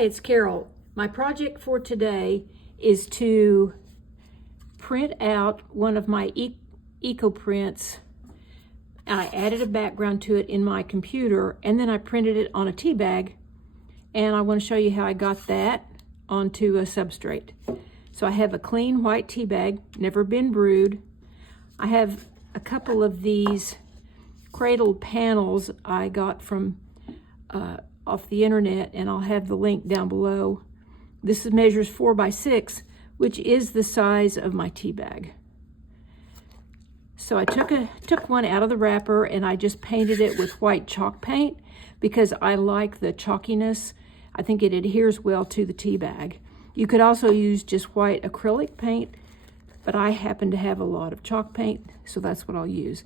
Hi, it's Carol. My project for today is to print out one of my ecoprint. I added a background to it in my computer, and then I printed it on a tea bag, and I want to show you how I got that onto a substrate. So I have a clean white tea bag, never been brewed. I have a couple of these Cradle panels I got from off the internet, and I'll have the link down below. This measures 4 by 6, which is the size of my tea bag. So I took one out of the wrapper and I just painted it with white chalk paint because I like the chalkiness. I think it adheres well to the tea bag. You could also use just white acrylic paint, but I happen to have a lot of chalk paint, so that's what I'll use.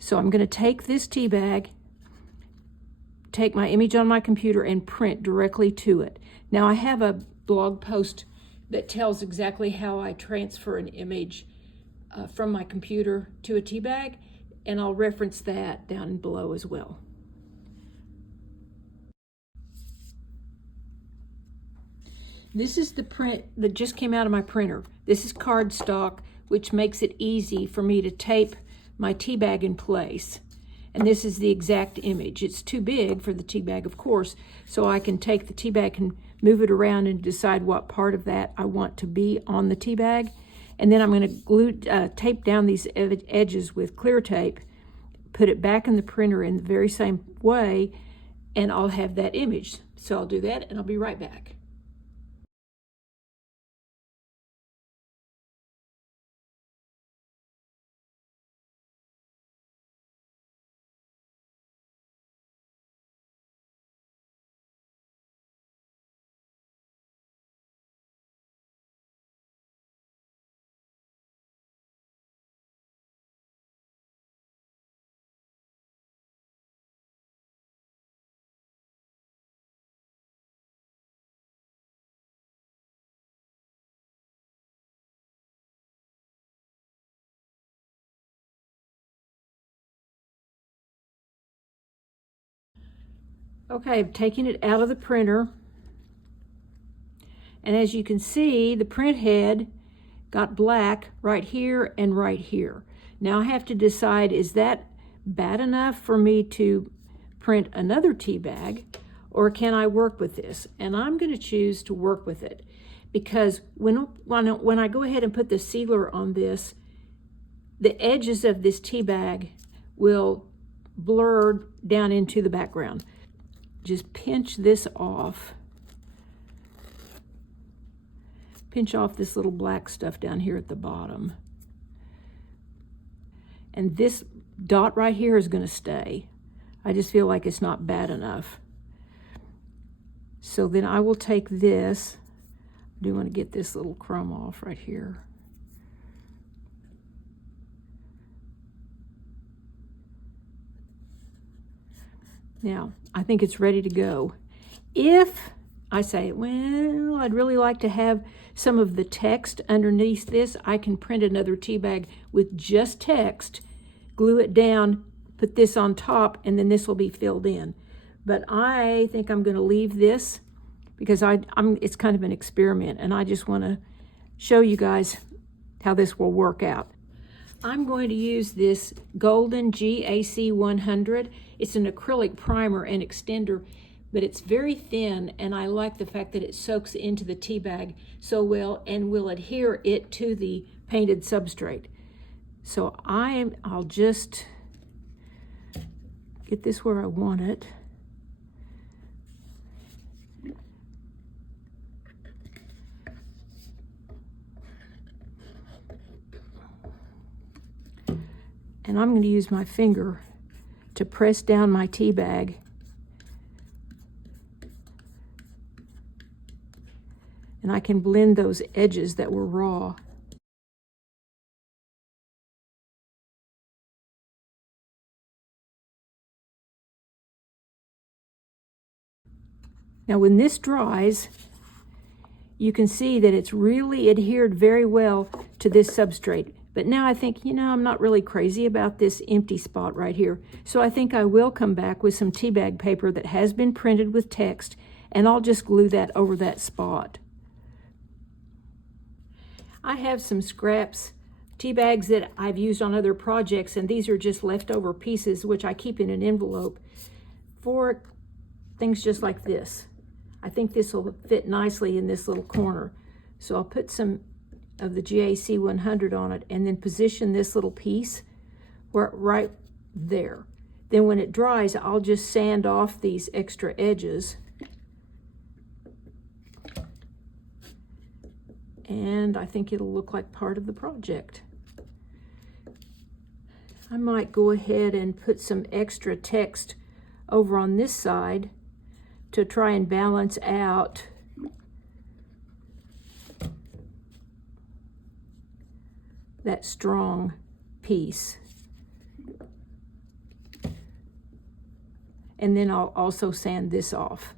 So I'm going to take this tea bag, take my image on my computer, and print directly to it. Now I have a blog post that tells exactly how I transfer an image from my computer to a tea bag, and I'll reference that down below as well. This is the print that just came out of my printer. This is cardstock, which makes it easy for me to tape my tea bag in place. And this is the exact image. It's too big for the tea bag, of course, so I can take the tea bag and move it around and decide what part of that I want to be on the tea bag. And then I'm going to tape down these edges with clear tape, put it back in the printer in the very same way, and I'll have that image. So I'll do that and I'll be right back. Okay, I've taken it out of the printer, and as you can see, the print head got black right here and right here. Now I have to decide, is that bad enough for me to print another tea bag, or can I work with this? And I'm going to choose to work with it, because when I go ahead and put the sealer on this, the edges of this tea bag will blur down into the background. Just pinch this off. Pinch off this little black stuff down here at the bottom. And this dot right here is going to stay. I just feel like it's not bad enough. So then I will take this. I do want to get this little crumb off right here. Now, I think it's ready to go. If I say, well, I'd really like to have some of the text underneath this, I can print another tea bag with just text, glue it down, put this on top, and then this will be filled in. But I think I'm going to leave this because it's kind of an experiment, and I just want to show you guys how this will work out. I'm going to use this Golden GAC 100. It's an acrylic primer and extender, but it's very thin, and I like the fact that it soaks into the tea bag so well and will adhere it to the painted substrate. So I'll just get this where I want it. And I'm going to use my finger to press down my tea bag. And I can blend those edges that were raw. Now when this dries, you can see that it's really adhered very well to this substrate. But now I think, I'm not really crazy about this empty spot right here. So I think I will come back with some tea bag paper that has been printed with text and I'll just glue that over that spot. I have some scraps, tea bags that I've used on other projects, and these are just leftover pieces which I keep in an envelope for things just like this. I think this will fit nicely in this little corner. So I'll put some of the GAC 100 on it and then position this little piece right there. Then when it dries, I'll just sand off these extra edges. And I think it'll look like part of the project. I might go ahead and put some extra text over on this side to try and balance out that strong piece. And then I'll also sand this off.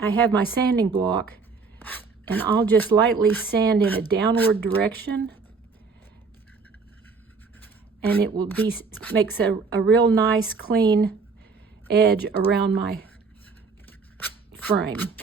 I have my sanding block, and I'll just lightly sand in a downward direction, and it will makes a real nice clean edge around my frame.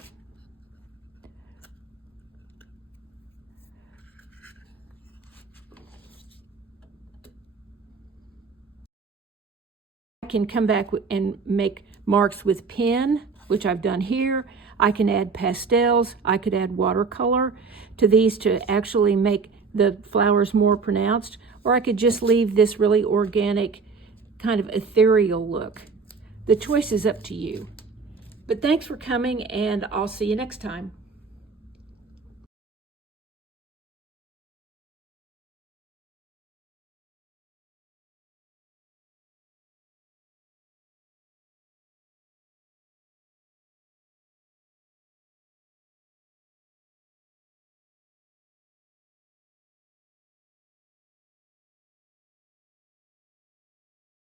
I can come back and make marks with pen, which I've done here. I can add pastels. I could add watercolor to these to actually make the flowers more pronounced, or I could just leave this really organic, kind of ethereal look. The choice is up to you. But thanks for coming, and I'll see you next time.